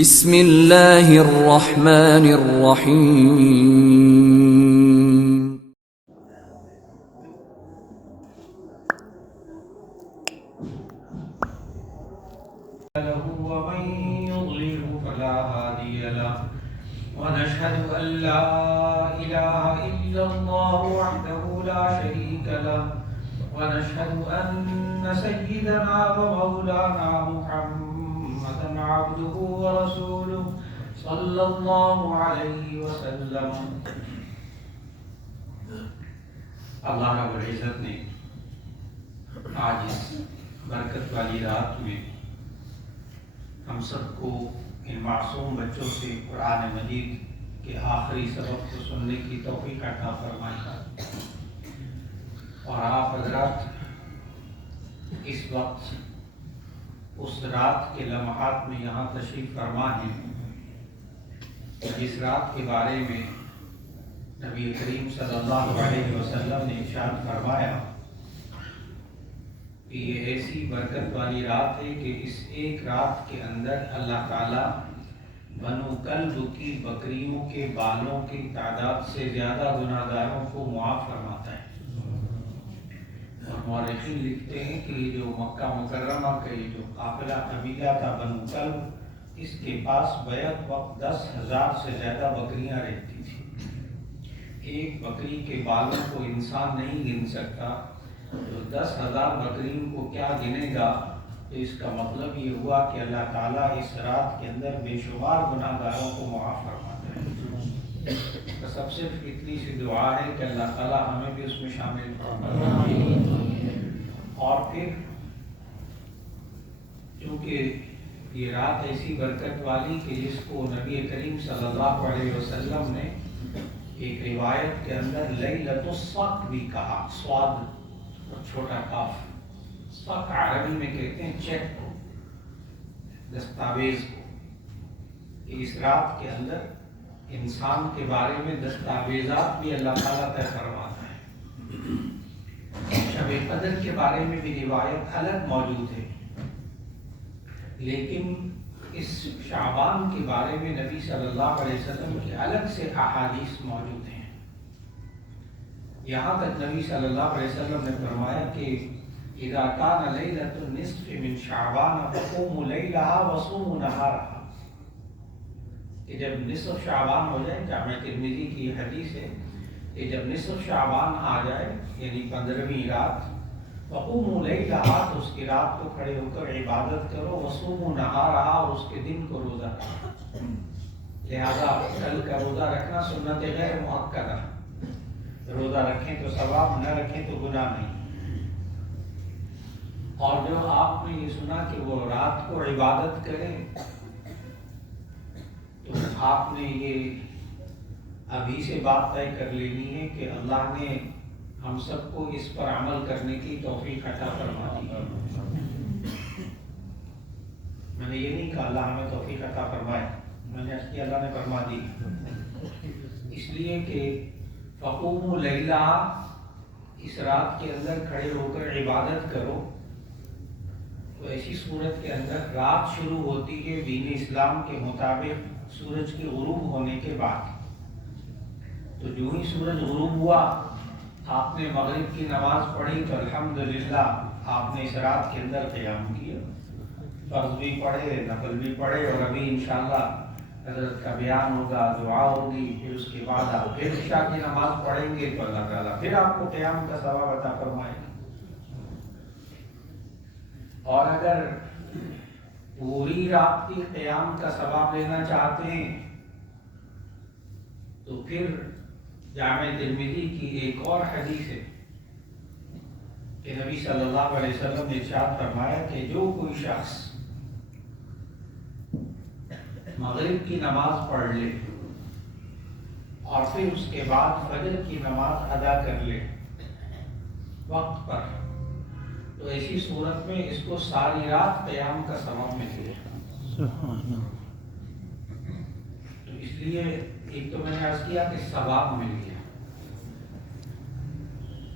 بسم اللہ الرحمن الرحیم۔ له ومن يضلله فلا هادي له ونشهد أن لا إله إلا الله وحده لا شريك له ونشهد أن سيدنا ومولانا محمدا عبده ورسوله صلى الله عليه وسلم۔ اللہ رب العزت نے آج اس برکت والی رات میں ہم سب کو ان معصوم بچوں سے قرآن مجید کے آخری سبق کو سننے کی توفیق عطا فرمائی، اور آپ حضرات اس وقت اس رات کے لمحات میں یہاں تشریف فرما ہیں جس رات کے بارے میں نبی کریم صلی اللہ علیہ وسلم نے ارشاد فرمایا کہ یہ ایسی برکت والی رات ہے کہ اس ایک رات کے اندر اللہ تعالیٰ بنو کلب کی بکریوں کے بالوں کی تعداد سے زیادہ گناہگاروں کو معاف فرماتا ہے۔ اور مورخین لکھتے ہیں کہ یہ جو مکہ مکرمہ کا یہ جو قافلہ قبیلہ تھا بنو کلب، اس کے پاس بیعت وقت 10,000 سے زیادہ بکریاں رہتی تھیں۔ ایک بکری کے بالوں کو انسان نہیں گن سکتا، تو 10,000 بکریوں کو کیا گنے گا؟ تو اس کا مطلب یہ ہوا کہ اللہ تعالیٰ اس رات کے اندر بے شمار گناہگاروں کو معاف فرماتا ہے۔ تو سب سے اتنی سی دعا ہے کہ اللہ تعالیٰ ہمیں بھی اس میں شامل فرمائے۔ اور پھر چونکہ یہ رات ایسی برکت والی کہ جس کو نبی کریم صلی اللہ علیہ وسلم نے ایک روایت کے اندر لیلۃ الصق بھی کہا، صاد چھوٹا کاف، صق عربی میں کہتے ہیں چیک کو، دستاویز کو۔ اس رات کے اندر انسان کے بارے میں دستاویزات بھی اللہ تعالیٰ طے فرماتا ہے۔ شب قدر کے بارے میں بھی روایت الگ موجود ہے، لیکن اس شعبان کے بارے میں نبی صلی اللہ علیہ وسلم کی الگ سے احادیث موجود ہیں۔ یہاں تک نبی صلی اللہ علیہ وسلم نے فرمایا کہ اذا کان لیلۃ النصف من شعبان فقوموا لیلہا وصوموا نہارہا، کہ جب نصف شعبان ہو جائے، جامع ترمذی کی یہ حدیث ہے کہ جب نصف شعبان آ جائے یعنی 15ویں رات، فقوموا لیلہا، تو اس کی رات کو کھڑے ہو کر عبادت کرو، وصوموا نہارہا، اور اس کے دن کو روزہ رکھو۔ لہذا کل کا روزہ رکھنا سنت غیر مؤکدہ، روزہ رکھیں تو ثواب، نہ رکھیں تو گناہ نہیں۔ اور جو آپ نے یہ سنا کہ وہ رات کو عبادت کریں، تو آپ نے یہ ابھی سے بات طے کر لینی ہے کہ اللہ نے ہم سب کو اس پر عمل کرنے کی توفیق عطا فرما دی۔ میں نے یہ نہیں کہا اللہ ہمیں توفیق عطا فرمائے، میں نے اس کی اللہ نے فرما دی، اس لیے کہ فقوموا لیلہ، اس رات کے اندر کھڑے ہو کر عبادت کرو۔ تو ایسی صورت کے اندر رات شروع ہوتی ہے دین اسلام کے مطابق سورج کے غروب ہونے کے بعد۔ تو جو ہی سورج غروب ہوا، آپ نے مغرب کی نماز پڑھی تو الحمدللہ آپ نے اس رات کے اندر قیام کیا، فرض بھی پڑھے، نفل بھی پڑھے، اور ابھی انشاءاللہ حضرت کا بیان ہوگا، دعا ہوگی، پھر اس کے بعد آپ پھر عشاء کی نماز پڑھیں گے تو اللہ تعالیٰ پھر آپ کو قیام کا ثواب عطا فرمائے گا۔ اور اگر پوری رات کی قیام کا ثواب لینا چاہتے ہیں تو پھر جامع ترمذی کی ایک اور حدیث ہے کہ نبی صلی اللہ علیہ وسلم نے ارشاد فرمایا کہ جو کوئی شخص مغرب کی نماز پڑھ لے اور پھر اس کے بعد فجر کی نماز ادا کر لے وقت پر، تو ایسی صورت میں اس کو ساری رات قیام کا ثواب ملے گا۔ تو اس لیے ایک تو میں نے عرض کیا کہ ثواب مل گیا،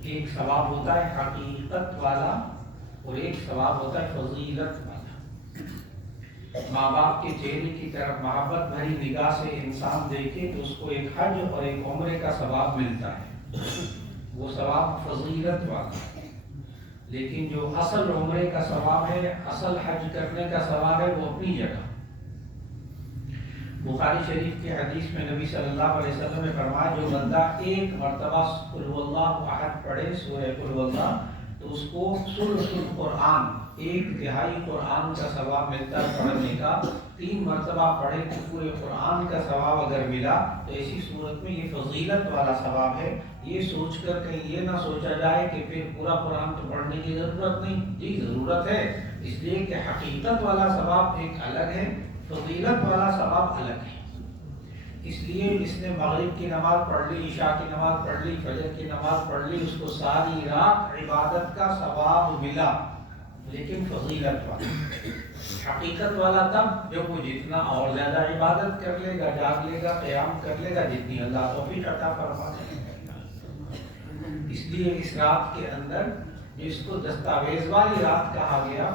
ایک ثواب ہوتا ہے حقیقت والا اور ایک ثواب ہوتا ہے فضیلت والا۔ ماں باپ کے چہرے کی طرف محبت بھری نگاہ سے انسان دیکھے تو اس کو ایک حج اور ایک عمرے کا ثواب ملتا ہے، وہ ثواب فضیلت والا ہے۔ لیکن جو اصل عمرے کا ثواب ہے، اصل حج کرنے کا ثواب ہے، وہ اپنی جگہ۔ بخاری شریف کے حدیث میں نبی صلی اللہ علیہ وسلم نے فرمایا جو بندہ ایک مرتبہ قل هو اللہ احد پڑھے سورہ قل هو اللہ تو اس کو ثلث القرآن، ایک تہائی قرآن کا ثواب ملتا ہے پڑھنے کا۔ 3 مرتبہ پڑھے تو پورے قرآن کا ثواب اگر ملا تو ایسی صورت میں یہ فضیلت والا ثواب ہے۔ یہ سوچ کر کہیں یہ نہ سوچا جائے کہ پھر پورا قرآن تو پڑھنے کی ضرورت نہیں، جی ضرورت ہے، اس لیے کہ حقیقت والا ثواب ایک الگ ہے، فضیلت والا ثواب الگ ہے۔ اس لیے جس نے مغرب کی نماز پڑھ لی، عشاء کی نماز پڑھ لی، فجر کی نماز پڑھ لی، اس کو ساری رات عبادت کا ثواب ملا، لیکن فضیلت والا۔ حقیقت والا تب جب وہ جتنا اور زیادہ عبادت کر لے گا، جاگ لے گا، قیام کر لے گا، جتنی اللہ توفیق عطا فرما دے گا۔ اس لیے اس رات کے اندر جس کو دستاویز والی رات کہا گیا،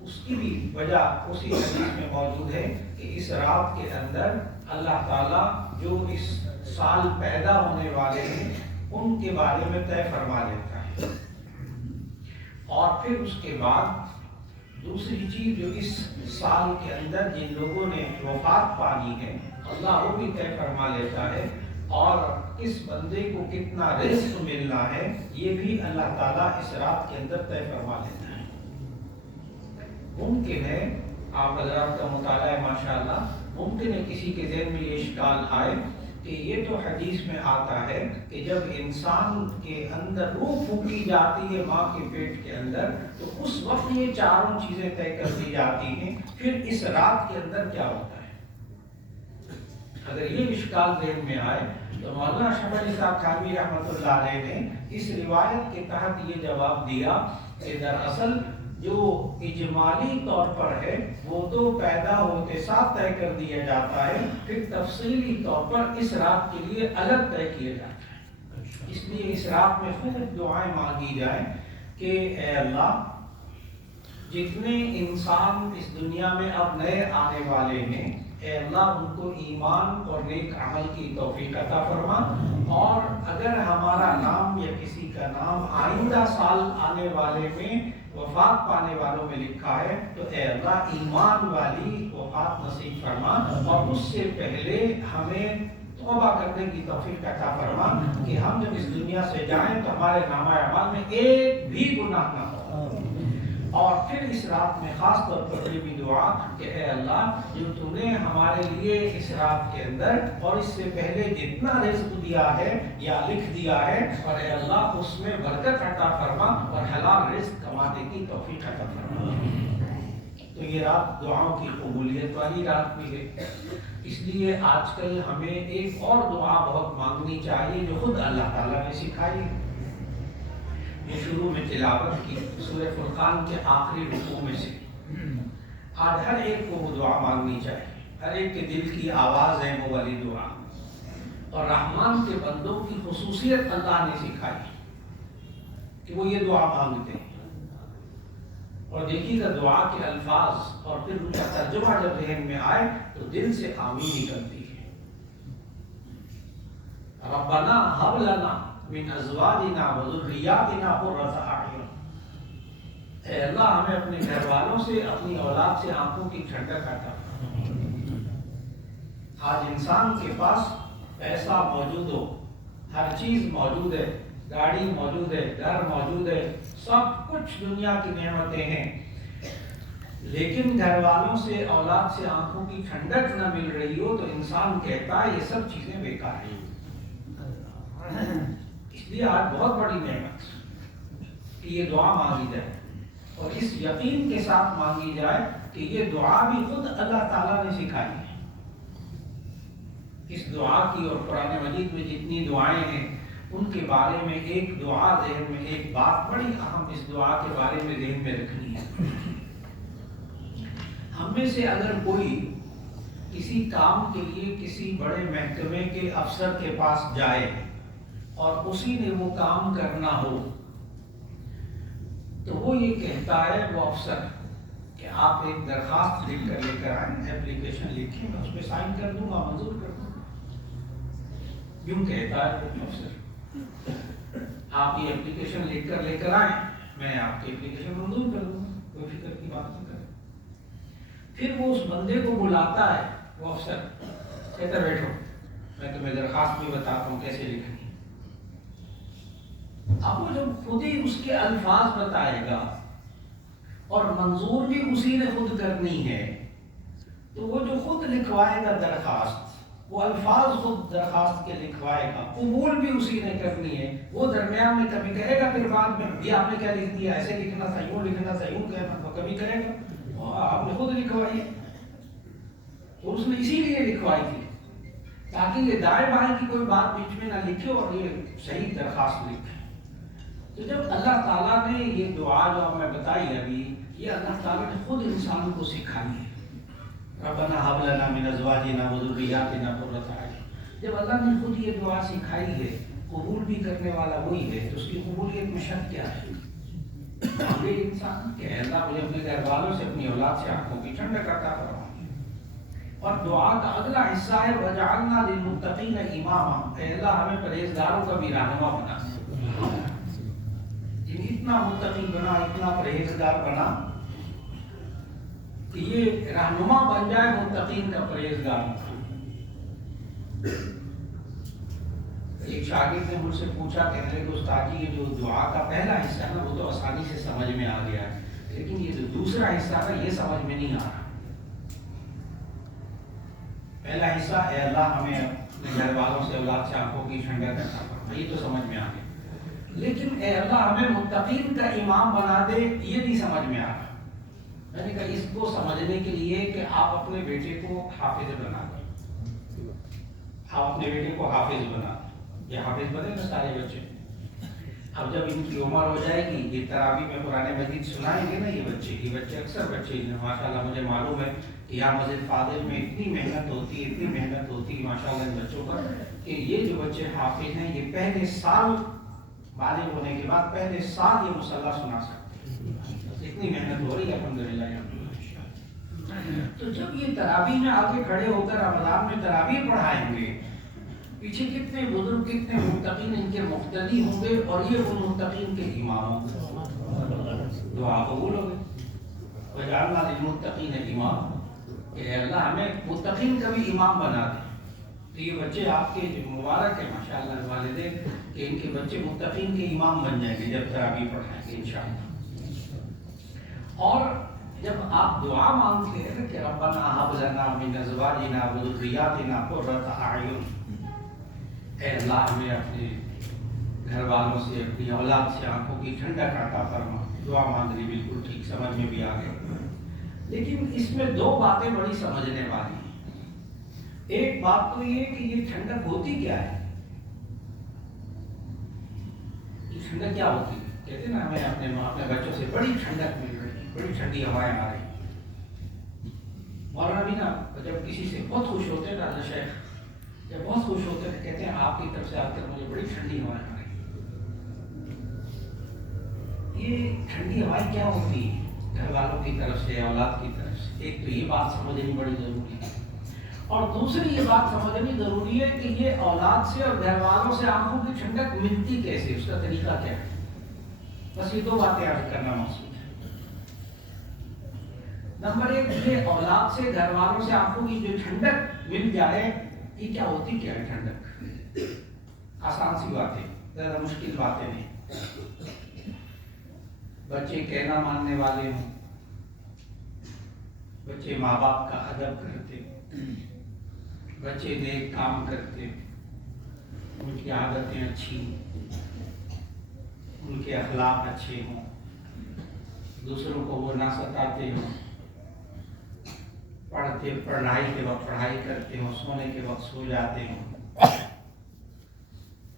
اس کی بھی وجہ اسی حدیث میں موجود ہے کہ اس رات کے اندر اللہ تعالیٰ جو اس سال پیدا ہونے والے ہیں ان کے بارے میں طے فرما لیتا ہے، اور پھر اس کے بعد دوسری چیز جو اس سال کے اندر جن لوگوں نے وفات پانی ہے اللہ وہ بھی طے فرما لیتا ہے، اور اس بندے کو کتنا رزق ملنا ہے یہ بھی اللہ تعالیٰ اس رات کے اندر طے فرما لیتا ہے۔ ممکن ہے آپ حضرات کا مطالعہ ہے ماشاءاللہ، ممکن ہے کسی کے ذہن میں یہ اشکال آئے کہ یہ تو حدیث میں آتا ہے کہ جب انسان کے اندر روح پھونکی جاتی ہے ماں کے پیٹ کے اندر تو اس وقت یہ چاروں چیزیں طے کر دی جاتی ہیں، پھر اس رات کے اندر کیا ہوتا ہے؟ اگر یہ اشکال ذہن میں آئے تو مولانا شمع علی صاحب تھانوی رحمۃ اللہ علیہ نے اس روایت کے تحت یہ جواب دیا کہ دراصل جو اجمالی طور پر ہے وہ تو پیدا ہوتے ساتھ طے کر دیا جاتا ہے، پھر تفصیلی طور پر اس رات کے لیے الگ طے کیا جاتا ہے۔ اس لیے اس رات میں خوب دعائیں مانگی جائیں کہ اے اللہ جتنے انسان اس دنیا میں اب نئے آنے والے ہیں، اے اللہ ان کو ایمان اور نیک عمل کی توفیق عطا فرما، اور اگر ہمارا نام یا کسی کا نام آئندہ سال آنے والے میں وفات پانے والوں میں لکھا ہے تو اے اللہ ایمان والی وفات نصیب فرما، اور اس سے پہلے ہمیں توبہ کرنے کی توفیق عطا فرما کہ ہم جب اس دنیا سے جائیں تو ہمارے نامہ اعمال میں ایک بھی گناہ نہ ہو۔ اور پھر اس رات میں خاص طور پر یہ بھی دعا کہ اے اللہ جو تو نے ہمارے لیے اس رات کے اندر اور اس سے پہلے جتنا رزق دیا ہے یا لکھ دیا ہے، اور اے اللہ اس میں برکت عطا فرما اور حلال رزق کمانے کی توفیق عطا فرما۔ تو یہ رات دعاؤں کی قبولیت والی رات بھی ہے، اس لیے آج کل ہمیں ایک اور دعا بہت مانگنی چاہیے جو خود اللہ تعالیٰ نے سکھائی ہے۔ یہ شروع میں تلاوت کی سورہ فرقان کے آخری رکوع میں سے، آج ہر ایک کو وہ دعا مانگنی چاہیے، ہر ایک کے دل کی آواز ہے وہ والی دعا، اور رحمان کے بندوں کی خصوصیت اللہ نے سکھائی کہ وہ یہ دعا مانگتے ہیں۔ اور دیکھیے گا دعا کے الفاظ اور پھر ان کا ترجمہ جب ذہن میں آئے تو دل سے آمین نکلتی ہے۔ ربنا ہب لنا من ازواجنا وذریاتنا قرۃ اعین، اے اللہ ہمیں اپنے گھر والوں سے اپنی اولاد سے آنکھوں کی ٹھنڈک عطا فرما۔ آج انسان کے پاس پیسہ موجود ہو، ہر چیز موجود ہے، گاڑی موجود ہے، گھر موجود ہے، سب کچھ دنیا کی نعمتیں ہیں، لیکن گھر والوں سے اولاد سے آنکھوں کی ٹھنڈک نہ مل رہی ہو تو انسان کہتا ہے یہ سب چیزیں بیکار ہیں۔ اس لیے آج بہت بڑی نعمت کہ یہ دعا مانگی جائے، اور اس یقین کے ساتھ مانگی جائے کہ یہ دعا بھی خود اللہ تعالیٰ نے سکھائی ہے۔ اس دعا کی اور قرآن مجید میں جتنی دعائیں ہیں ان کے بارے میں ایک دعا ذہن میں، ایک بات بڑی اہم اس دعا کے بارے میں ذہن میں رکھنی ہے۔ ہم میں سے اگر کوئی کسی کام کے لیے کسی بڑے محکمے کے افسر کے پاس جائے اور اسی نے وہ کام کرنا ہو تو وہ یہ کہتا ہے وہ افسر کہ کہ آپ ایک درخواست لکھ کر لے کر آئیں، اپلیکیشن لکھیں، میں اس پہ سائن کر دوں گا، منظور کر دوں گا. یوں کہتا ہے افسر، آپ یہ اپلیکیشن لکھ کر لے کر آئیں، میں آپ کی اپلیکیشن منظور کر دوں گا، کوئی فکر کی بات نہیں کریں. پھر وہ اس بندے کو بلاتا ہے، وہ افسر کہتا ہے بیٹھو، میں تمہیں درخواست بھی بتاتا ہوں کیسے لکھنی. اب وہ جب خود ہی اس کے الفاظ بتائے گا اور منظور بھی اسی نے خود کرنی ہے، تو وہ جو خود لکھوائے گا درخواست، وہ الفاظ خود درخواست کے لکھوائے گا، قبول بھی اسی نے کرنی ہے. وہ درمیان میں کبھی کہے گا پھر بعد میں یہ آپ نے کیا لکھ دیا، ایسے لکھنا تھا، یوں لکھنا تھا، یوں کہنا تھا، کبھی کرے گا آپ نے خود لکھوائی ہے. اور اس نے اسی لیے لکھوائی تھی تاکہ یہ دائیں بائیں کی کوئی بات بیچ میں نہ لکھے اور یہ صحیح درخواست لکھے. تو جب اللہ تعالیٰ نے یہ دعا جو میں بتائی ابھی، یہ اللہ تعالیٰ نے خود انسان کو سکھائی ہے. ربنا هب لنا من ازواجنا وذرياتنا قرة اعين. جب اللہ نے خود یہ دعا سکھائی ہے، قبول بھی کرنے والا وہی ہے، تو اس کی قبولیت میں شک کیا ہے؟ یہ انسان کہ اللہ مجھے اپنے گھر والوں سے، اپنی اولاد سے آنکھوں کی ٹھنڈک عطا فرما. اور دعا کا اگلا حصہ ہے وجعلنا للمتقین اماما، اے اللہ ہمیں پرہیزگاروں کا بھی رہنما بنا. اتنا متقی بنا، اتنا پرہیزگار بنا کہ یہ رہنما بن جائے متقین کا، پرہیزگار. ایک شاگرد نے مجھ سے پوچھا، کہنے لگے کہ استاد جی یہ جو دعا کا پہلا حصہ ہے نا وہ تو آسانی سے سمجھ میں آ گیا ہے، لیکن یہ جو دوسرا حصہ ہے یہ سمجھ میں نہیں آ رہا. پہلا حصہ اے اللہ ہمیں اپنے گھر والوں سے، اولاد سے آنکھوں کی ٹھنڈک عطا فرما، یہ تو سمجھ میں آ گیا. لیکن اے اللہ ہمیں متقین کا امام بنا دے، یہ نہیں سمجھ میں آ رہا. میں نے کہا اس کو سمجھنے کے لیے کہ آپ اپنے بیٹے کو حافظ بنا دیں، آپ اپنے بیٹے کو حافظ بنا دیں. یہ حافظ بنے نا سارے بچے. اب جب ان کی عمر ہو جائے گی، یہ تراویح میں قرآن مجید سنائیں گے نا، یہ بچے اکثر بچے ماشاء اللہ مجھے معلوم ہے کہ یہاں مسجد فاضل میں اتنی محنت ہوتی ہے، اتنی محنت ہوتی ہے ماشاء اللہ ان بچوں پر، کہ یہ جو بچے حافظ ہیں یہ پہلے سال بالغ ہونے کے بعد پہلے سال یہ مصلی سنا سکتے ہیں. اتنی محنت ہو رہی ہے الحمدللہ. تو جب یہ تراویح میں آگے کھڑے ہو کر رمضان میں تراویح پڑھائیں گے، پیچھے کتنے بزرگ، کتنے متقین ان کے مقتدی ہوں گے، اور یہ ان متقین کے امام ہوں گے. دعا قبول ہو گئی. وجعلنا للمتقین اماما، کہ اللہ ہمیں متقین کا بھی امام بنا دے. تو یہ بچے آپ کے جو مبارک ہیں ماشاءاللہ والدین، کہ ان کے بچے متقین کے امام بن جائیں گے جب تراویح پڑھائیں گے انشاءاللہ. اور جب آپ دعا مانگتے ہیں کہ ربنا هب لنا من ازواجنا وذرياتنا قرة اعین، اے اللہ ہمیں اپنے گھر والوں سے، اپنی اولاد سے آنکھوں کی ٹھنڈک عطا فرما. دعا مانگ لی، بالکل ٹھیک، سمجھ میں بھی آ گیا. لیکن اس میں دو باتیں بڑی سمجھنے والی ہیں. ایک بات تو یہ کہ یہ ٹھنڈک ہوتی کیا ہے؟ یہ ٹھنڈک کیا ہوتی ہے؟ کہتے ہیں نا ہمیں اپنے بچوں سے بڑی ٹھنڈک مل رہی ہے، بڑی ٹھنڈی ہوائیں آ رہی ہیں. مولانا بھی نا جب کسی سے بہت خوش ہوتے ہیں نا شیخ، جب بہت خوش ہوتے ہیں کہتے ہیں آپ کی طرف سے آ کر مجھے بڑی ٹھنڈی ہوائیں آ رہی ہیں. یہ ٹھنڈی ہوائیں کیا ہوتی ہے؟ گھر والوں کی طرف سے، اولاد کی طرف سے. ایک تو یہ بات سمجھنی بڑی ضروری ہے، اور دوسری یہ بات سمجھنی ضروری ہے کہ یہ اولاد سے اور گھر والوں سے آنکھوں کی ٹھنڈک ملتی کیسے، اس کا طریقہ کیا ہے. بس یہ دو باتیں عرض کرنا مقصود ہے. نمبر ایک، یہ اولاد سے، گھر والوں سے آنکھوں کی جو ٹھنڈک مل جائے، یہ کیا ہوتی کیا ہے ٹھنڈک؟ آسان سی باتیں، زیادہ مشکل باتیں نہیں. بچے کہنا ماننے والے ہوں، بچے ماں باپ کا ادب کرتے، بچے نیک کام کرتے، ان کی عادتیں اچھی ہوں، ان کے اخلاق اچھے ہوں، دوسروں کو وہ نہ ستاتے ہوں، پڑھائی کے وقت پڑھائی کرتے ہوں، سونے کے وقت سو جاتے ہوں.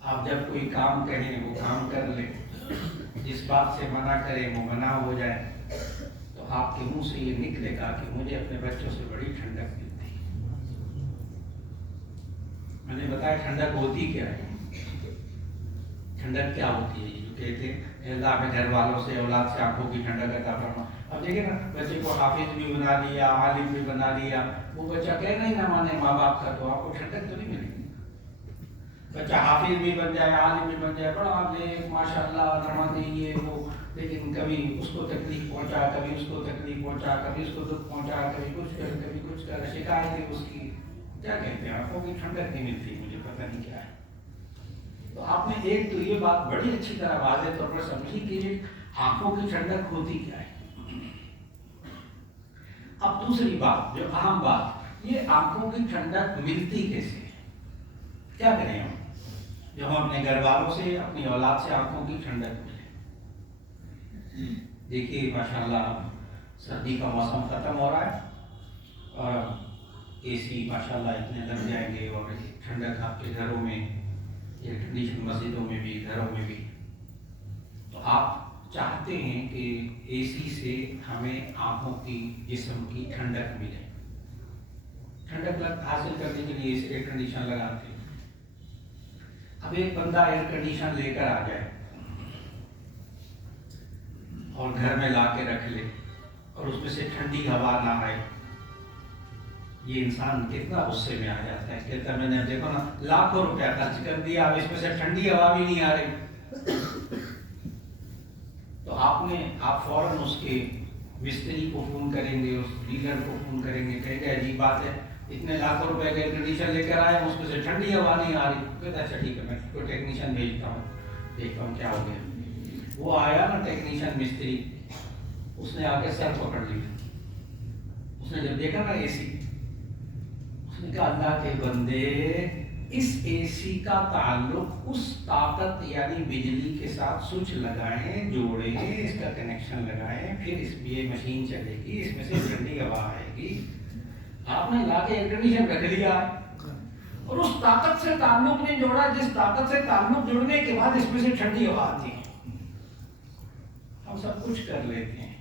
آپ جب کوئی کام کہیں وہ کام کر لیں، جس بات سے منع کریں وہ منع ہو جائے، تو آپ کے منہ سے یہ نکلے گا کہ مجھے اپنے بچوں سے بڑی ٹھنڈک ملتی ہے. میں نے بتایا ٹھنڈک ہوتی کیا ہے. ٹھنڈک کیا ہوتی ہے؟ جو کہتے ہیں اللہ میں گھر والوں سے اولاد سے آنکھوں کی ٹھنڈک عطا فرما. اب دیکھیں نا بچے کو حافظ بھی بنا لیا, عالم بھی بنا لیا, وہ بچہ کہنا ہی نہ مانے ماں باپ کا, تو آپ کو ٹھنڈک تو نہیں ملے گی. بچہ حافظ بھی بن جائے, عالم بھی بن جائے, بڑا نیک ماشاء اللہ نمازی یہ وہ, لیکن کبھی اس کو تکلیف پہنچا, کبھی اس کو تکلیف پہنچا, کبھی اس کو دکھ پہنچا, کبھی کچھ کر, کبھی کچھ کر, شکایت ہے اس کی, کیا کہتے ہیں آنکھوں کی ٹھنڈک نہیں ملتی, مجھے پتہ نہیں کیا ہے. تو آپ نے ایک تو یہ بات بڑی اچھی طرح واضح طور پر سمجھی کہ آنکھوں کی ٹھنڈک ہوتی کیا ہے. اب دوسری بات جو اہم بات, یہ آنکھوں کی ٹھنڈک ملتی کیسے, کیا کریں ہم جو ہم اپنے گھر والوں سے, اپنی اولاد سے آنکھوں کی ٹھنڈک ملے. دیکھیے ماشاءاللہ سردی کا موسم ختم ہو رہا ہے اور اے سی ماشاءاللہ اتنے لگ جائیں گے, اور ٹھنڈک آپ کے گھروں میں, ایئر کنڈیشن مسجدوں میں بھی, گھروں میں بھی. تو آپ چاہتے ہیں کہ اے سی سے ہمیں آنکھوں کی, جسم کی ٹھنڈک ملے. ٹھنڈک حاصل کرنے کے لیے ایئر کنڈیشن لگاتے ہیں. اب ایک بندہ ایئر کنڈیشن لے کر آ جائے اور گھر میں لا کے رکھ لے, اور اس میں سے ٹھنڈی ہوا نہ آئے, یہ انسان کتنا غصے میں آ جاتا ہے. کہتا ہے میں نے دیکھو نا لاکھوں روپیہ خرچ کر دیا, اب اس میں سے ٹھنڈی ہوا بھی نہیں آ رہی. تو آپ فوراً اس کے مستری کو فون کریں گے, اس ڈیلر کو فون کریں گے, کہیں گے عجیب بات ہے, اتنے لاکھوں روپے کا ایئر کنڈیشن لے کر آئے, اس میں سے ٹھنڈی ہوا نہیں آ رہی. کہتا ہے اچھا ٹھیک ہے, میں کوئی ٹیکنیشین بھیجتا ہوں, دیکھتا ہوں کیا ہو گیا. وہ آیا نا ٹیکنیشین مستری, اس نے آ کے سر پکڑ لیا. اس نے جب دیکھا نا اے سی, اس نے کہا اللہ کے بندے, اس اے سی کا تعلق اس طاقت یعنی بجلی کے ساتھ سوئچ لگائیں, جوڑیں, اس کا کنیکشن لگائیں, پھر اس یہ مشین چلے گی, اس میں سے ٹھنڈی ہوا آئے گی. آپ نے لا کے ایئر کنڈیشن رکھ لیا اور اس طاقت سے تعلق نہیں جوڑا جس طاقت سے تعلق جڑنے کے بعد اس میں سے ٹھنڈی ہوا آتی ہے. ہم سب کچھ کر لیتے ہیں,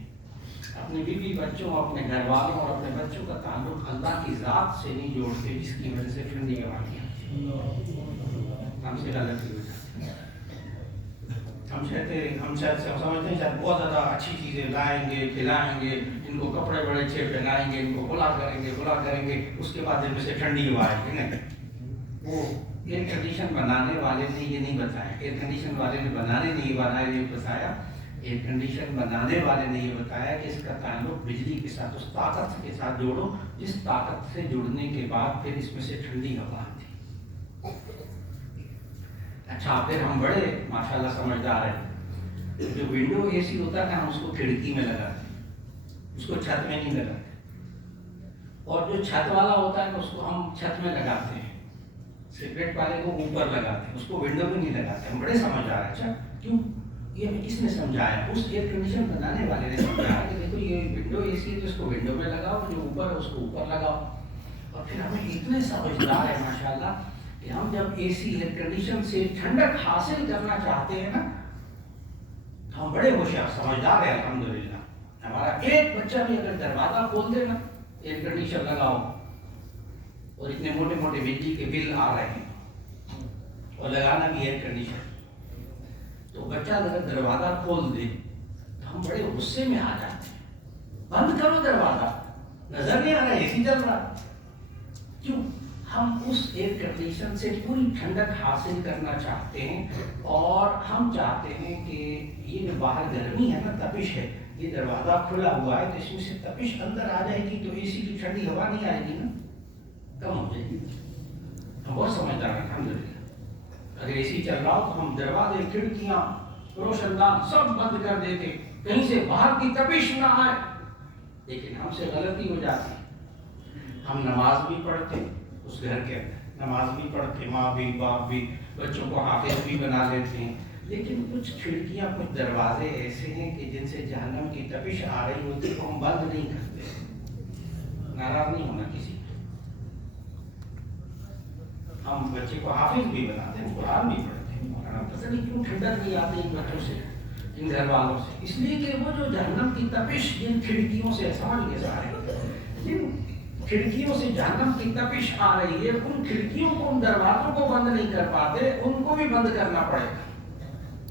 اپنی بیوی بچوں, اپنے گھر والوں اور اپنے بچوں کا تعلق اللہ کی ذات سے نہیں جوڑتے, جس کی وجہ سے ٹھنڈی ہوا نہیں آتی. ہم سے غلطی ہو جاتی ہے. ہم سمجھتے ہیں شاید بہت زیادہ اچھی چیزیں لائیں گے, کھلائیں گے, ان کو کپڑے بڑے اچھے پہنائیں گے, ان کو کھلا کریں گے, اس کے بعد ان میں سے ٹھنڈی ہوا آئے گی. نہیں, وہ ایئر کنڈیشن بنانے والے نے یہ نہیں بتایا, ایئر کنڈیشن والے نے نہیں بتایا, ایئر کنڈیشن بنانے والے نے یہ بتایا کہ اس کا تعلق بجلی کے ساتھ, اس طاقت کے ساتھ جوڑو جس طاقت سے جڑنے کے بعد پھر اس میں سے ٹھنڈی ہوا آتی. اچھا پھر ہم بڑے ماشاءاللہ سمجھدار ہیں, جو ونڈو اے سی ہوتا ہے نا, ہم اس کو کھڑکی میں لگاتے ہیں, اس کو چھت میں نہیں لگاتے. اور جو چھت والا ہوتا ہے اس کو ہم چھت میں لگاتے ہیں, سگریٹ والے کو اوپر لگاتے ہیں, اس کو ونڈو میں نہیں لگاتے. ہم بڑے سمجھدار ہیں. اچھا کیوں, یہ ہمیں کس نے سمجھایا؟ اس ایئر کنڈیشن بنانے والے نے سمجھایا کہ دیکھو یہ ونڈو اے سی ہے تو اس کو ونڈو میں لگاؤ, جو اوپر ہے اس کو اوپر لگاؤ. اور پھر ہمیں اتنے سمجھدار ہیں ماشاءاللہ کہ ہم جب اے سی ایئر کنڈیشن سے ٹھنڈک حاصل کرنا چاہتے ہیں نا, ہم بڑے ہوشیار سمجھدار ہیں الحمدللہ. ہمارا ایک بچہ بھی اگر دروازہ کھول دے نا, ایئر کنڈیشن لگاؤ, اور اتنے موٹے موٹے بجلی کے بل آ رہے ہیں, اور لگانا بھی ایئر کنڈیشن, تو بچہ اگر دروازہ کھول دے تو ہم بڑے غصے میں آ جاتے ہیں, بند کرو دروازہ, نظر نہیں آ رہا اے سی چل رہا. کیوں؟ ہم اس ایئر کنڈیشن سے پوری ٹھنڈک حاصل کرنا چاہتے ہیں, اور ہم چاہتے ہیں کہ یہ جو باہر گرمی ہے نا, تپش ہے, یہ دروازہ کھلا ہوا ہے تو اس میں سے تپش اندر آ جائے گی, تو اے سی کی ٹھنڈی ہوا نہیں آئے گی نا, کم ہو جائے گی. ہم بہت سمجھدار ہیں الحمدللہ. اگر اے سی چل رہا ہو تو ہم دروازے, کھڑکیاں, روشن دان سب بند کر دیتے, کہیں سے باہر کی تپش نہ آئے. لیکن ہم سے غلطی ہو جاتی, ہم نماز بھی پڑھتے اس گھر کے اندر, نماز بھی پڑھتے, ماں بھی باپ بھی, بچوں کو حافظ بھی بنا لیتے ہیں, لیکن کچھ کھڑکیاں, کچھ دروازے ایسے ہیں کہ جن سے جہنم کی تپش آ رہی ہوتی ہے, ہم بند نہیں کرتے. ناراض نہیں ہونا کسی کو. ہم بچے کو حافظ بھی بناتے ہیں, قرآن بھی پڑھتے ہیں, پتہ نہیں کیوں ٹھنڈک نہیں آتی ان بچوں سے, ان گھر والوں سے, اس لیے کہ وہ جو جہنم کی تپش جن کھڑکیوں سے, سمجھ گئے سارے, جن کھڑکیوں سے جہنم کی تپش آ رہی ہے, ان کھڑکیوں کو, ان دروازوں کو بند نہیں کر پاتے, ان کو بھی بند کرنا پڑے گا.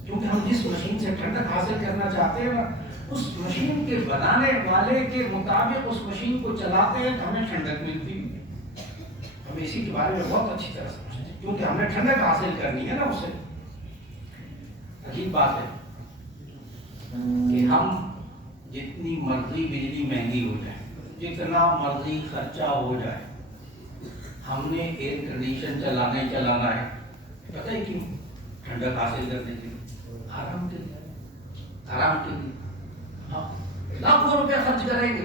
کیونکہ ہم جس مشین سے ٹھنڈک حاصل کرنا چاہتے ہیں نا، اس مشین کے بنانے والے کے مطابق اس مشین کو چلاتے ہیں تو ہمیں ٹھنڈک ملتی ہے۔ ہم اسی کے بارے میں بہت اچھی طرح سمجھتے ہیں، کیونکہ ہم نے ٹھنڈک حاصل کرنی ہے نا اس سے۔ عجیب بات ہے کہ ہم جتنی مرضی بجلی مہنگی ہو جائے، جتنا مرضی خرچہ ہو جائے، ہم نے ایئر کنڈیشن چلانا ہی چلانا ہے۔ پتہ ہے کیوں؟ ٹھنڈک حاصل کرنے کے لیے، آرام کے لیے، آرام کے لیے۔ ہاں، لاکھوں روپے خرچ کریں گے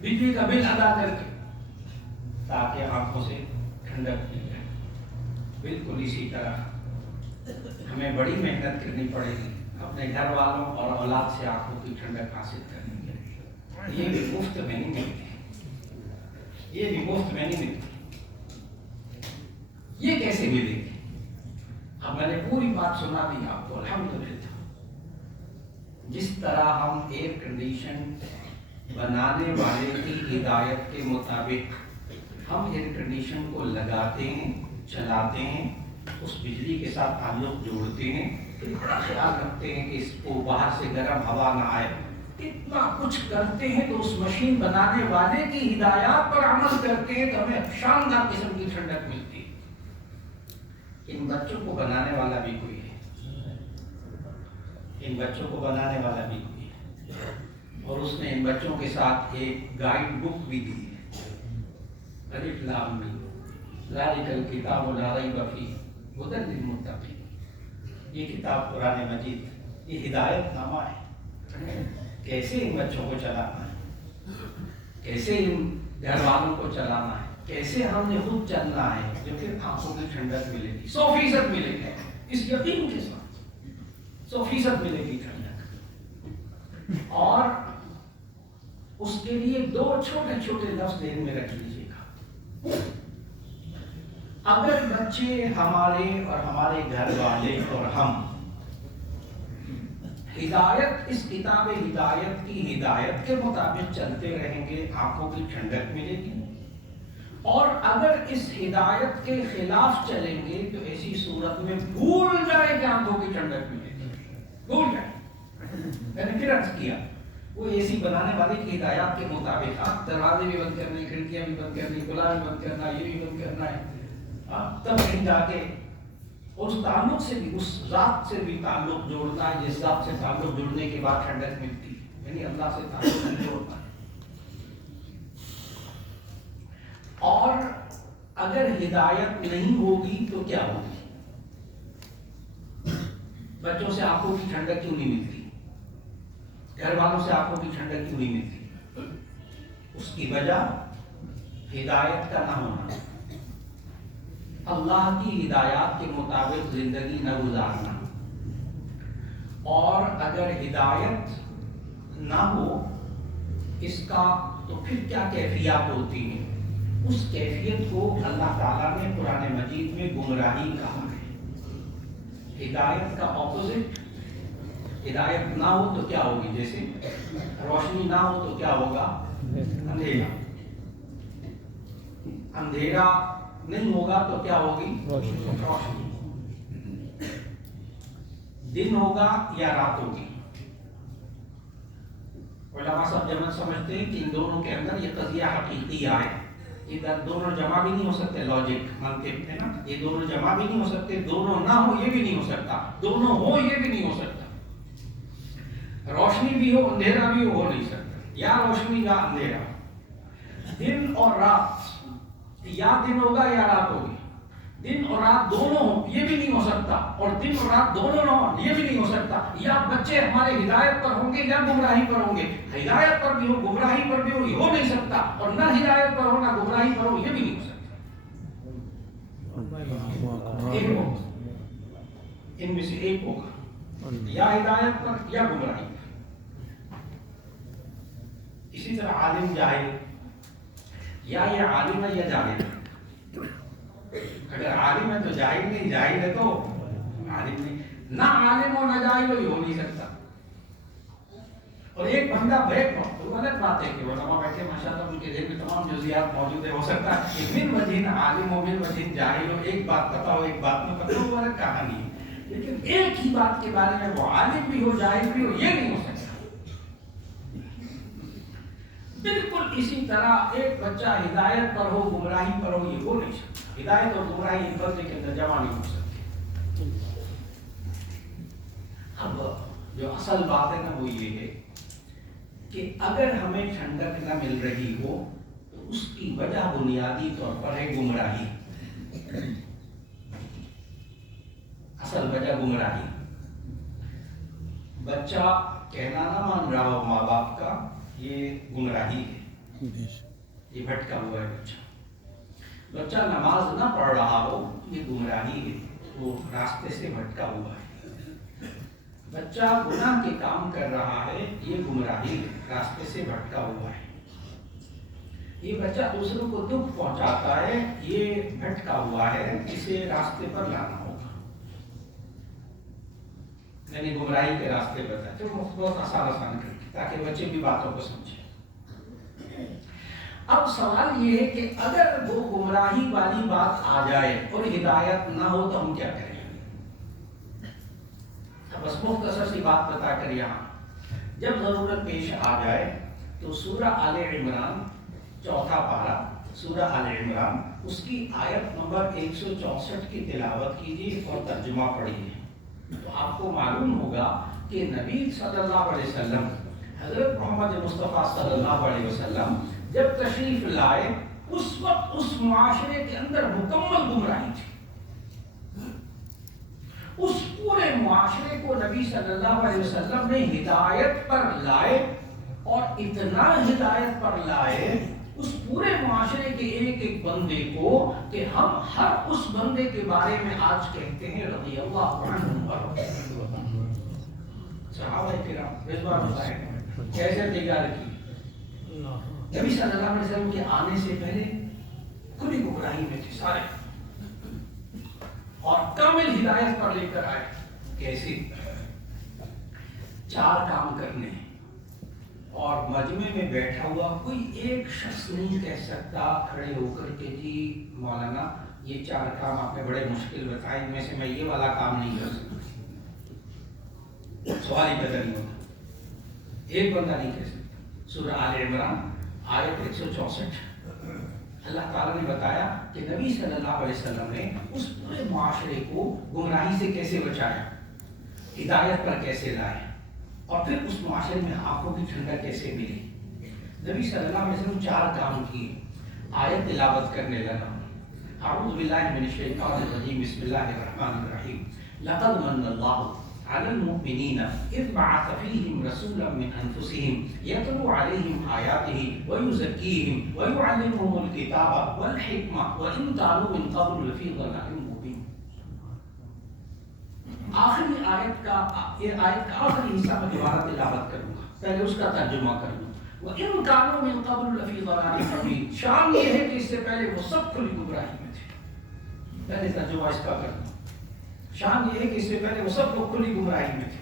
بجلی کا بل ادا کر کے تاکہ آنکھوں سے ٹھنڈک مل جائے۔ بالکل اسی طرح ہمیں بڑی محنت کرنی پڑے گی اپنے گھر والوں اور اولاد سے آنکھوں کی ٹھنڈک حاصل کرنے کے لیے۔ یہ بھی مفت میں نہیں ملتی، یہ بھی مفت میں نہیں ملتی۔ یہ کیسے ملے گی؟ اب میں نے پوری بات سنا دی آپ کو، الحمدللہ۔ جس طرح ہم ایئر کنڈیشن بنانے والے کی ہدایت کے مطابق ہم ایئر کنڈیشن کو لگاتے ہیں، چلاتے ہیں، اس بجلی کے ساتھ تعلق جوڑتے ہیں، پھر بڑا خیال رکھتے ہیں کہ اس کو باہر سے گرم ہوا نہ آئے، اتنا کچھ کرتے ہیں تو اس مشین بنانے والے کی ہدایات پر عمل کرتے ہیں تو ہمیں شاندار قسم کی ٹھنڈک ملتی ہے۔ ان بچوں کو بنانے والا بھی کوئی ہے، ان بچوں کو بنانے والا بھی کوئی ہے، اور اس نے ان بچوں کے ساتھ ایک گائیڈ بک بھی دی ہے، الف لام میم ذالک الکتاب لا ریب فیہ ھدی للمتقین۔ یہ کتاب قرآن مجید، یہ ہدایت نامہ ہے، کیسے ان بچوں کو چلانا ہے، کیسے ان گھر والوں کو چلانا ہے، کیسے ہم نے خود چلنا ہے، جو پھر آنکھوں کی ٹھنڈک ملے گی، 100% ملے گی، اس یقین کے ساتھ 100% ملے گی ٹھنڈک۔ اور اس کے لیے 2 چھوٹے چھوٹے لفظ ذہن میں رکھ لیجیے گا۔ اگر بچے ہمارے اور ہمارے گھر والے اور ہم ہدایت، اس کتاب ہدایت کی ہدایت کے مطابق چلتے رہیں گے، آنکھوں کی ٹھنڈک ملے گی، اور اگر اس ہدایت کے خلاف چلیں گے تو ایسی صورت میں بھول جائے کہ آنکھوں کی ٹھنڈک ملے گی، بھول جائے۔ میں نے پھر عرض کیا، وہ اے سی بنانے والے کی ہدایات کے مطابق آپ دروازے بھی بند کرنے، کھڑکیاں بھی بند کرنی، کھلا بھی بند کرنا، یہ بھی بند کرنا ہے، تب کہیں جا کے اس تعلق سے بھی، اس ذات سے بھی تعلق جوڑنا ہے جس ذات سے تعلق جڑنے کے بعد ٹھنڈک ملتی ہے، یعنی اللہ سے تعلق جوڑنا ہے۔ اور اگر ہدایت نہیں ہوگی تو کیا ہوگی؟ بچوں سے آنکھوں کی ٹھنڈک کیوں نہیں ملتی؟ گھر والوں سے آنکھوں کی ٹھنڈک کیوں نہیں ملتی؟ اس کی وجہ ہدایت کا نہ ہونا، اللہ کی ہدایات کے مطابق زندگی نہ گزارنا۔ اور اگر ہدایت نہ ہو اس کا تو پھر کیا کیفیات ہوتی ہیں؟ اس کیفیت کو اللہ تعالیٰ نے قرآن مجید میں گمراہی کہا ہے۔ ہدایت کا اپوزٹ، ہدایت نہ ہو تو کیا ہوگی؟ جیسے روشنی نہ ہو تو کیا ہوگا؟ اندھیرا۔ اندھیرا نہیں ہوگا تو کیا ہوگی؟ روشنی۔ دن ہوگا یا رات ہوگی؟ علماء سب جمع سمجھتے ہیں کہ ان دونوں کے اندر یہ قضیہ حقیقی آئے، ادھر دونوں جمع بھی نہیں ہو سکتے، لاجک منطق ہے نا، یہ دونوں جمع بھی نہیں ہو سکتے، دونوں نہ ہو یہ بھی نہیں ہو سکتا، دونوں ہو یہ بھی نہیں ہو سکتا، روشنی بھی ہو اندھیرا بھی ہو نہیں سکتا، یا روشنی یا اندھیرا، دن اور رات، یا دن ہوگا یا رات ہوگی، دن اور رات دونوں ہوں یہ بھی نہیں ہو سکتا، اور دن اور رات دونوں نہ ہوں یہ بھی نہیں ہو سکتا، یا بچے ہمارے ہدایت پر ہوں گے یا گمراہی پر ہوں گے، ہدایت پر بھی ہو گمراہی پر بھی ہو نہیں سکتا، اور نہ ہدایت پر ہو نہ گمراہی پر ہو یہ بھی نہیں ہو سکتا۔ ایک ہوگا، ان میں سے ایک ہوگا، یا ہدایت پر یا گمراہی پر۔ اسی طرح عالم جاہل، یا یہ عالم ہے یا جاہل ہے۔ اگر عالم ہے تو جاہل نہیں، جاہل ہے تو عالم نہیں، نہ عالم ہو نہ جاہل ہو یہ ہو نہیں سکتا۔ اور ایک بندہ بیٹھ ہو تو غلط بات ہے کہ علماء بیٹھے ماشاءاللہ ان کے ذہن میں تمام جزیات موجود ہے، ہو سکتا ہے کہ من وجہ عالم ہو من وجہ جاہل ہو، ایک بات پتہ ہو ایک بات نہ پتہ ہو، وہ الگ کہانی ہے۔ لیکن ایک ہی بات کے بارے میں وہ عالم بھی ہو جاہل بھی ہو، یہ نہیں ہو سکتا۔ بالکل اسی طرح ایک بچہ ہدایت پر ہو گمراہی پر ہو، یہ ہو نہیں سکتا۔ ہدایت اور گمراہی ایک بندے کے اندر جمع نہیں ہو سکتی۔ اب جو اصل بات ہے نا وہ یہ ہے کہ اگر ہمیں ٹھنڈک نہ مل رہی ہو تو اس کی وجہ بنیادی طور پر ہے گمراہی۔ اصل وجہ گمراہی۔ بچہ کہنا نہ مان رہا ہو ماں باپ کا، یہ گمراہی ہے، یہ بھٹکا ہوا ہے بچہ۔ بچہ نماز نہ پڑھ رہا ہو، یہ گمراہی ہے، وہ راستے سے بھٹکا ہوا ہے۔ بچہ گناہ کے کام کر رہا ہے، یہ گمراہی ہے، راستے سے بھٹکا ہوا ہے۔ یہ بچہ دوسروں کو دکھ پہنچاتا ہے، یہ بھٹکا ہوا ہے، اسے راستے پر لانا ہوگا۔ یعنی گمراہی کے راستے پر تو بہت آسان کر کے تاکہ بچے بھی باتوں کو سمجھیں۔ اب سوال یہ ہے کہ اگر وہ گمراہی والی بات آ جائے اور ہدایت نہ ہو تو ہم کیا کریں؟ بس مختصر سی بات بتا کر یہاں جب ضرورت پیش آ جائے تو سورہ آل عمران 4 پارہ، سورہ آل عمران اس کی آیت نمبر 164 کی تلاوت کیجیے اور ترجمہ پڑھیے تو آپ کو معلوم ہوگا کہ نبی صلی اللہ علیہ وسلم، حضرت محمد مصطفیٰ صلی اللہ علیہ وسلم جب تشریف لائے اس وقت اس معاشرے کے اندر مکمل گمراہی تھی۔ اس پورے معاشرے کو نبی صلی اللہ علیہ وسلم نے ہدایت پر لائے اور اتنا ہدایت پر لائے اس پورے معاشرے کے ایک ایک بندے کو کہ ہم ہر اس بندے کے بارے میں آج کہتے ہیں رضی اللہ عنہ۔ صحابہ کرام رضوان اللہ کیسے تیار کی؟ نبی صلی اللہ علیہ وسلم کے آنے سے پہلے کھلی گمراہی میں تھے سارے، اور کامل ہدایت پر لے کر آئے۔ کیسے؟ 4 کام کرنے ہیں اور مجمع میں بیٹھا ہوا کوئی ایک شخص نہیں کہہ سکتا کھڑے ہو کر کے جی مولانا یہ 4 کام آپ نے بڑے مشکل بتائے، ان میں سے میں یہ والا کام نہیں کر سکتا۔ سوال ہی پیدا نہیں ہوتا، ایک بندہ نہیں کہہ سکتا۔ سورہ آل عمران آیت 164 اللہ تعالیٰ نے بتایا کہ نبی صلی اللہ علیہ وسلم نے اس پورے معاشرے کو گمراہی سے کیسے بچایا، ہدایت پر کیسے لائے، اور پھر اس معاشرے میں آنکھوں کی ٹھنڈک کیسے ملی۔ نبی صلی اللہ علیہ وسلم 4 کام کیے۔ آیت تلاوت کرنے لگا، اعوذ باللہ من الشیطان الرجیم، بسم اللہ الرحمن الرحیم، لقد من اللہ علی المؤمنین اذ بعث فیہم رسولا من انفسہم یتلو علیہم آیاتہ ویزکیہم ویعلمہم الکتاب والحکمہ وان کانوا من قبل لفی ضلال مبین۔ آخری آیت کا آخری حصہ میں دوبارہ تلاوت کروں گا، پہلے اس کا ترجمہ کروں گا۔ وَإِن كَانُوا مِن قَبْلُ لَفِي ضَلَالٍ مُبِينٍ۔ شان یہ ہے کہ اس سے پہلے وہ سب کھلی گمراہی میں تھے۔ پہلے ترجمہ اس کا کروں۔ شان یہ ہے کہ اس سے پہلے وہ سب لوگ کھلی گمراہی میں تھے۔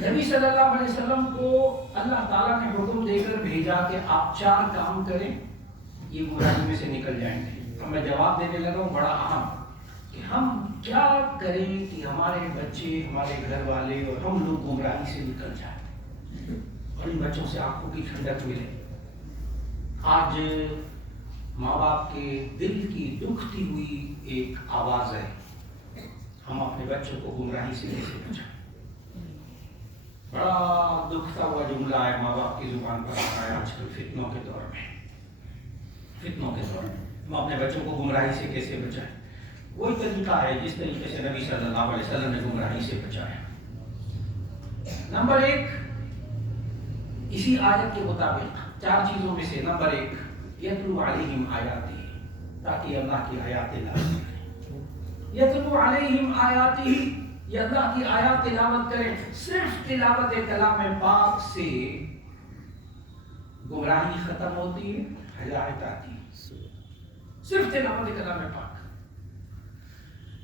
نبی صلی اللہ علیہ وسلم کو اللہ تعالیٰ نے حکم دے کر بھیجا کہ آپ 4 کام کریں، یہ گمراہی میں سے نکل جائیں گے۔ اب میں جواب دینے لگا ہوں بڑا اہم، کہ ہم کیا کریں کہ ہمارے بچے، ہمارے گھر والے اور ہم لوگ گمراہی سے نکل جائیں اور ان بچوں سے آنکھوں کی ٹھنڈک ملے۔ آج ماں باپ کے دل کی دکھتی ہوئی ایک آواز ہے، ہم اپنے بچوں کو گمراہی سے کیسے بچائیں۔ بڑا دکھتا ہوا جملہ ہے ماں باپ کی زبان پر آ رہا ہے آج کل فتنوں کے دور میں۔ ہم اپنے بچوں کو گمراہی سے کیسے بچائیں؟ وہی طریقہ ہے جس طریقے سے نبی صلی اللہ علیہ وسلم نے گمراہی سے بچایا۔ نمبر 1، اسی آیت کے مطابق 4 چیزوں میں سے نمبر 1، یتلو علیہم آیاتہ، تاکہ اللہ کی آیات تلاوت کریں۔ یتلو علیہم آیاتہ، یہ اللہ کی آیات تلاوت کریں۔ صرف تلاوت کلام پاک سے گمراہی ختم ہوتی ہے، ہدایت آتی ہے۔ صرف تلاوت کلام پاک۔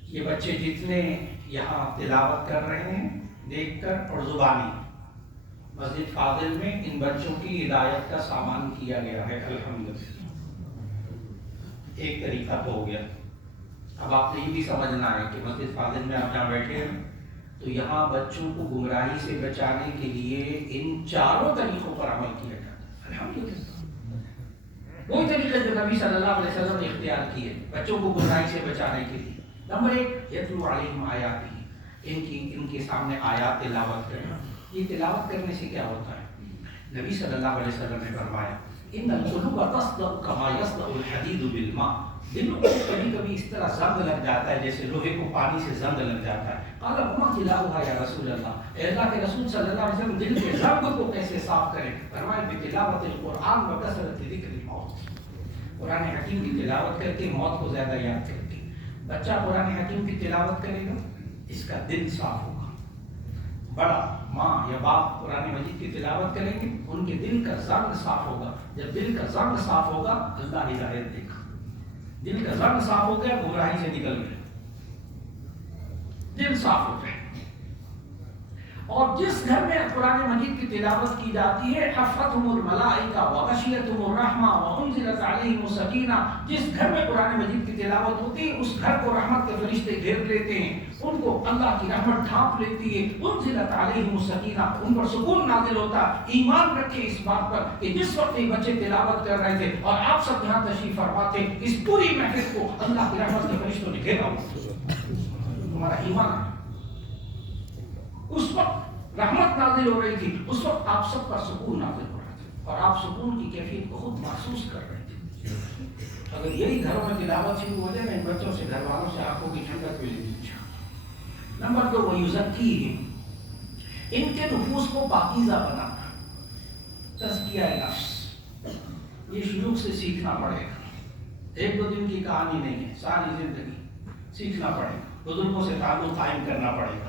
یہ بچے جتنے یہاں تلاوت کر رہے ہیں دیکھ کر اور زبانی، مسجد فاضل میں ان بچوں کی ہدایت کا سامان کیا گیا ہے الحمدللہ۔ ایک طریقہ تو ہو گیا۔ اب آپ نے یہ بھی سمجھنا ہے کہ مسجد فاضل میں آپ جہاں بیٹھے ہیں تو یہاں بچوں کو گمراہی سے بچانے کے لیے ان چاروں طریقوں پر عمل کیا جاتا ہے. الحمدللہ وہی طریقے جو نبی صلی اللہ علیہ وسلم نے اختیار کیے بچوں کو گمراہی سے بچانے کے لیے. نمبر 1 یتلو علیہم آیاتہ، ان کے سامنے آیات تلاوت کرنا. یہ تلاوت کرنے سے کیا ہوتا ہے؟ نبی صلی اللہ علیہ وسلم نے فرمایا ان القلوب تصدع کما یصدع الحدید بالماء، دلوں کو کبھی کبھی اس طرح زنگ لگ جاتا ہے جیسے لوہے کو پانی سے زنگ لگ جاتا ہے. قال وما تلاوها یا رسول اللہ، اے اللہ کے رسول صلی اللہ علیہ وسلم دل کے زنگ کو کیسے صاف کریں؟ فرمایا بتلاوت القرآن و کثرت ذکر الموت، قرآن حکیم کی تلاوت کر کے موت کو زیادہ یاد کر کے. بچہ قرآن حکیم کی تلاوت کرے گا اس کا دل صاف ہوگا. بڑا ماں یا باپ قرآن مجید کی تلاوت کریں گے ان کے دل کا زنگ صاف ہوگا. جب دل کا زنگ صاف ہوگا اللہ ہدایت دے گا. دل کا زنگ صاف ہو گیا گمراہی سے نکل گئے، دل صاف ہو گئے. اور جس گھر میں قرآن مجید کی تلاوت کی جاتی ہے حفتہم الملائکہ وغشیتہم الرحمہ وانزلت علیہم السکینہ، جس گھر میں قرآن مجید کی تلاوت ہوتی ہے اس گھر کو رحمت کے فرشتے گھیر لیتے ہیں، ان کو اللہ کی رحمت ڈھانپ لیتی ہے. انزلت علیہم السکینہ، ان پر سکون نازل ہوتا. ایمان رکھے اس بات پر کہ جس وقت یہ بچے تلاوت کر رہے تھے اور آپ سب یہاں تشریف فرما تھے اس پوری محفل کو اللہ کی رحمت کے فرشتوں نے گھیرا ہوا. تمہارا ایمان ہے. اس وقت رحمت نازل ہو رہی تھی، اس وقت آپ سب پر سکون نازل ہو رہا تھا اور آپ سکون کی کیفیت کو خود محسوس کر رہے تھے. اگر یہی گھروں میں تلاوت شروع ہو جائے نا ان بچوں سے گھر والوں سے آنکھوں کی ٹھنڈک ملے گی. نمبر 2 وَيُزَكِّيهِمْ، ان کے نفوس کو پاکیزہ بنانا. تزکیہ نفس یہ شروع سے سیکھنا پڑے گا. 1-2 دن کی کہانی نہیں ہے، ساری زندگی سیکھنا پڑے گا. بزرگوں سے تعلق قائم کرنا پڑے گا،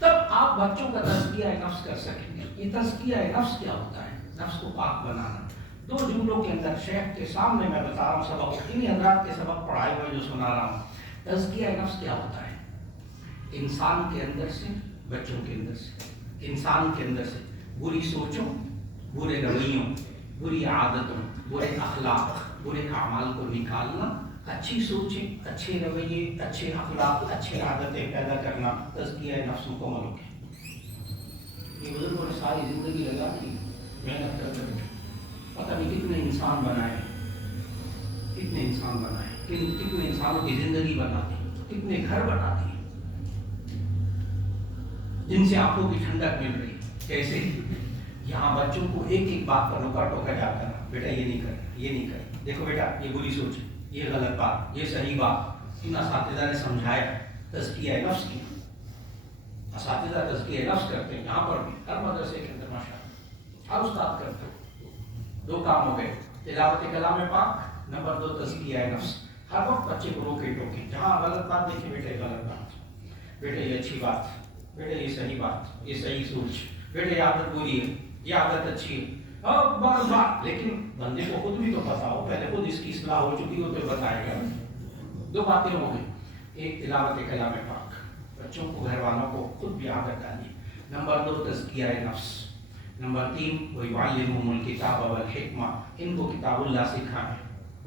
تب آپ بچوں کا تزکیہ نفس کر سکیں گے. یہ تزکیہ نفس کیا ہوتا ہے؟ نفس کو پاک بنانا. 2 جملوں کے اندر شیخ کے سامنے میں بتا رہا ہوں سبق، انہیں حضرات کے سبق پڑھائے ہوئے جو سنا رہا ہوں. تزکیہ نفس کیا ہوتا ہے؟ انسان کے اندر سے، بچوں کے اندر سے، انسان کے اندر سے بری سوچوں، برے رویوں، بری عادتوں، برے اخلاق، برے اعمال کو نکالنا، اچھی سوچیں، اچھے رویے، اچھے اخلاق، اچھے عادتیں پیدا کرنا. تزکیہ نفس مکمل ہو گیا. یہ بزرگوں نے ساری زندگی لگا دی محنت کر کر پتہ نہیں کتنے انسان بنائے، کتنے انسان بنائے، کتنے انسانوں کی زندگی بنا دی، کتنے گھر بنا دیے جن سے آنکھوں کی ٹھنڈک مل رہی. کیسے؟ یہاں بچوں کو ایک ایک بات پر روکا ٹوکا جاتا ہے، بیٹا یہ نہیں کر، یہ نہیں کر، دیکھو بیٹا یہ بری سوچ، یہ غلط بات، یہ صحیح بات. ان اساتذہ نے سمجھایا تزکیہ نفس کی. اساتذہ تزکیہ نفس کرتے ہیں یہاں پر بھی، ہر مدرسے کے اندر ماشاءاللہ ہر استاد کرتے ہیں. 2 کام ہو گئے، تلاوت کلام پاک. نمبر 2 تزکیہ نفس. ہر وقت بچے کو روکے ٹوکے، جہاں غلط بات دیکھیں بیٹے غلط بات، بیٹے یہ اچھی بات، بیٹے یہ صحیح بات، یہ صحیح سوچ، بیٹے یہ عادت بری ہے، یہ عادت اچھی ہے. بار بار لیکن بندے کو خود بھی تو پتا ہو، پہلے خود اس کی اصلاح ہو چکی ہو تو بتائے گا. 2 باتیں ہو گئی، ایک تلاوت کلام پاک، بچوں کو گھر والوں کو خود بھی عادت ڈالی. نمبر 2 تزکیہ نفس. نمبر 3 وَيُعَلِّمُهُمُ الْكِتَابَ وَالْحِکْمَةَ، ان کو کتاب اللہ سکھائیں،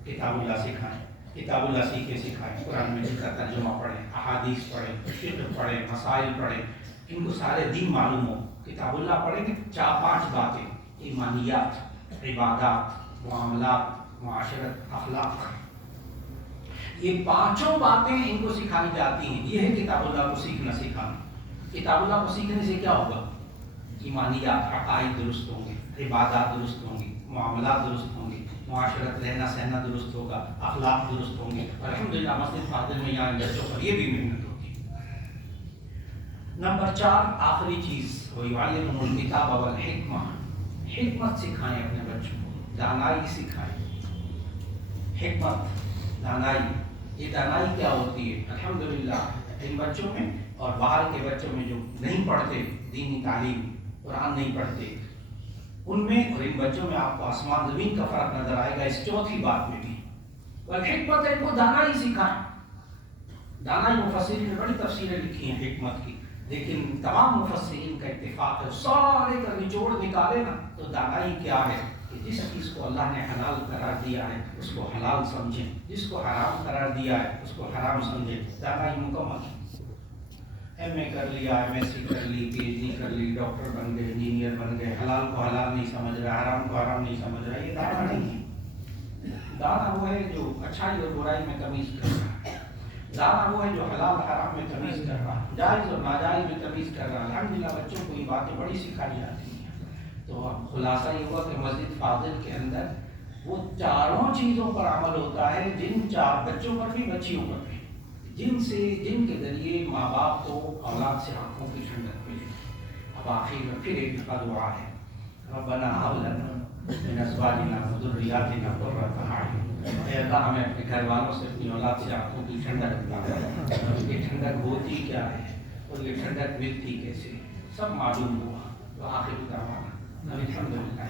کتاب اللہ سکھائیں، کتاب اللہ سیکھے سکھائیں. قرآن مجید کا ترجمہ پڑھیں، احادیث پڑھیں، فقہ پڑھیں، مسائل پڑھیں، ان کو سارے دین معلوم ہو. کتاب اللہ پڑھیں گے 4-5 باتیں، ایمانیات، عبادات، معاملات، معاشرت، اخلاق، یہ 5 باتیں ان کو سکھائی جاتی ہیں. یہ ہے کتاب اللہ کو سیکھنا سکھانا. کتاب اللہ کو سیکھنے سے کیا ہوگا؟ ایمانیات، عقائد درست ہوں گے، عبادات درست ہوں گی، معاملات درست ہوں گے، معاشرت رہنا سہنا درست ہوگا، اخلاق درست ہوں گے. الحمدللہ مسجد فاضل میں یہاں بچوں پر یہ بھی محنت ہوتی. نمبر 4 آخری چیز وَيُعَلِّمُهُمُ الْكِتَابَ وَالْحِکْمَةَ، حکمت سکھائیں اپنے بچوں کو، دانائی سکھائیں. حکمت، دانائی. یہ دانائی کیا ہوتی ہے؟ الحمدللہ ان بچوں میں اور باہر کے بچوں میں جو نہیں پڑھتے دینی تعلیم، قرآن نہیں پڑھتے، ان میں اور ان بچوں میں آپ کو آسمان زمین کا فرق نظر آئے گا. اس 4تھی بات میں بھی والحکمت، ان کو دانائی سکھائیں. دانائی مفسرین نے بڑی تفسیریں لکھی ہیں حکمت کی، لیکن تمام مفسرین کا اتفاق ہے، سارے کا نچوڑ نکالے نا تو دانائی کیا ہے؟ کہ جس چیز کو اللہ نے حلال قرار دیا ہے اس کو حلال سمجھیں، جس کو حرام قرار دیا ہے اس کو حرام سمجھیں. دانائی مکمل ایم اے کر لیا، ایم ایس سی کر لی، پی ایچ ڈی کر لی، ڈاکٹر بن گئے، انجینئر بن گئے، حلال کو حلال نہیں سمجھ رہا، حرام کو حرام نہیں سمجھ رہا، یہ دانا نہیں ہے. دانا وہ ہے جو اچھائی اور برائی میں تمیز کر رہا ہے. دانا وہ ہے جو حلال حرام میں تمیز کر رہا ہے، جائز اور ناجائز میں تمیز کر رہا ہے. الحمدللہ بچوں کو یہ باتیں بڑی سکھائی جاتی ہیں. تو اب خلاصہ یہ ہوا کہ مسجد فاضل کے اندر وہ چاروں چیزوں پر عمل ہوتا ہے، جن چار بچوں پر بھی بچیوں پر بھی، جن کے ذریعے ماں باپ کو اولاد سے آنکھوں کی ٹھنڈک ملے. اب آخر میں پھر ایک دعا ہے، ربنا هب لنا من ازواجنا وذرياتنا قرة اعین. اے اللہ ہمیں اپنے گھر والوں سے اپنی اولاد سے آنکھوں کی ٹھنڈک عطا. یہ ٹھنڈک ہوتی کیا ہے اور یہ ٹھنڈک ملتی کیسے سب معلوم ہوا. تو آخر دعوانا الحمدللہ.